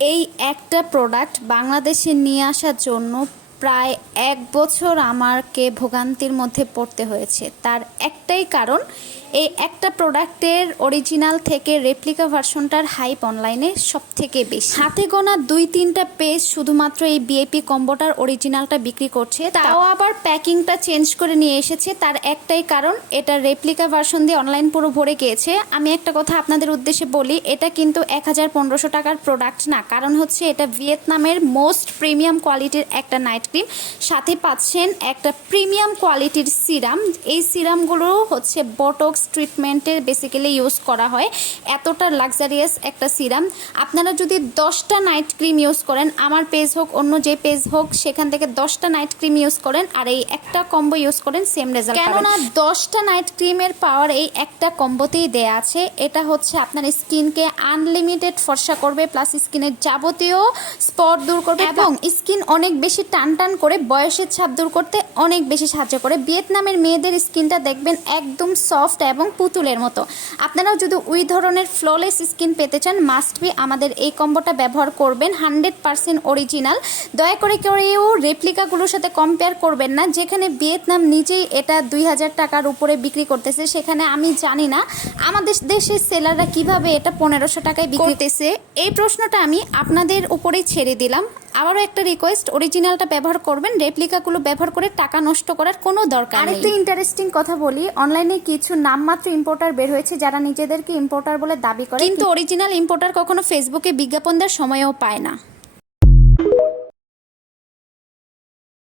এই একটা প্রোডাক্ট বাংলাদেশে নিয়ে আসার জন্য প্রায় এক বছর আমাকে ভোগান্তির মধ্যে পড়তে হয়েছে। তার একটাই কারণ, এই একটা প্রোডাক্টের অরিজিনাল থেকে রেপ্লিকা ভার্সনটার হাইপ অনলাইনে সব থেকে বেশি। হাতে গোনা দুই তিনটা পেজ শুধুমাত্র এই বিএপি কম্বোটার অরিজিনালটা বিক্রি করছে, তাও আবার প্যাকিংটা চেঞ্জ করে নিয়ে এসেছে। তার একটাই কারণ, এটা রেপ্লিকা ভার্সন দিয়ে অনলাইন পুরো ভরে গিয়েছে। আমি একটা কথা আপনাদের উদ্দেশ্যে বলি, এটা কিন্তু এক হাজার পনেরোশো টাকার প্রোডাক্ট না, কারণ হচ্ছে এটা ভিয়েতনামের মোস্ট প্রিমিয়াম কোয়ালিটির একটা নাইট ক্রিম সাথে পাচ্ছেন একটা প্রিমিয়াম কোয়ালিটির সিরাম এই সিরামগুলো হচ্ছে বটক্স ট্রিটমেন্টের বেসিক্যালি ইউজ করা হয়। এতটা লাক্সারিয়াস একটা সিরাম আপনারা যদি দশটা নাইট ক্রিম ইউজ করেন আমার পেজ হোক অন্য যে পেজ হোক সেখান থেকে দশটা নাইট ক্রিম ইউজ করেন আর এই একটা কম্বো ইউজ করেন সেম রেজাল্ট কেননা দশটা নাইট ক্রিমের পাওয়ার এই একটা কম্বোতেই দেয়া আছে। এটা হচ্ছে আপনার স্কিনকে আনলিমিটেড ফর্সা করবে প্লাস স্কিনের যাবতীয় স্পট দূর করবে এবং স্কিন অনেক বেশি টান টান করে বয়সের ছাপ দূর করতে অনেক বেশি সাহায্য করে। ভিয়েতনামের মেয়েদের স্কিনটা দেখবেন একদম সফট এবং পুতুলের মতো। আপনারাও যদি ওই ধরনের ফ্ললেস স্কিন পেতে চান মাস্ট বি আমাদের এই কম্বোটা ব্যবহার করবেন, হান্ড্রেড পার্সেন্ট অরিজিনাল। দয়া করে কেউ রেপ্লিকাগুলোর সাথে কম্পেয়ার করবেন না, যেখানে ভিয়েতনাম নিজেই এটা দুই হাজার টাকার উপরে বিক্রি করতেছে, সেখানে আমি জানি না। আমাদের দেশের সেলাররা কীভাবে এটা পনেরোশো টাকায় বিক্রি করতেছে, এই প্রশ্নটা আমি আপনাদের উপরেই ছেড়ে দিলাম। আবারও একটা রিকোয়েস্ট অরিজিনালটা ব্যবহার করবেন রেপ্লিকাগুলো ব্যবহার করে টাকা নষ্ট করার কোনো দরকার নেই। আরেকটা ইন্টারেস্টিং কথা বলি অনলাইনে কিছু নামমাত্র ইম্পোর্টার বের হয়েছে যারা নিজেদেরকে ইম্পোর্টার বলে দাবি করে। কিন্তু অরিজিনাল ইম্পোর্টার কখনো ফেসবুকে বিজ্ঞাপন দেওয়ার সময়ও পায় না।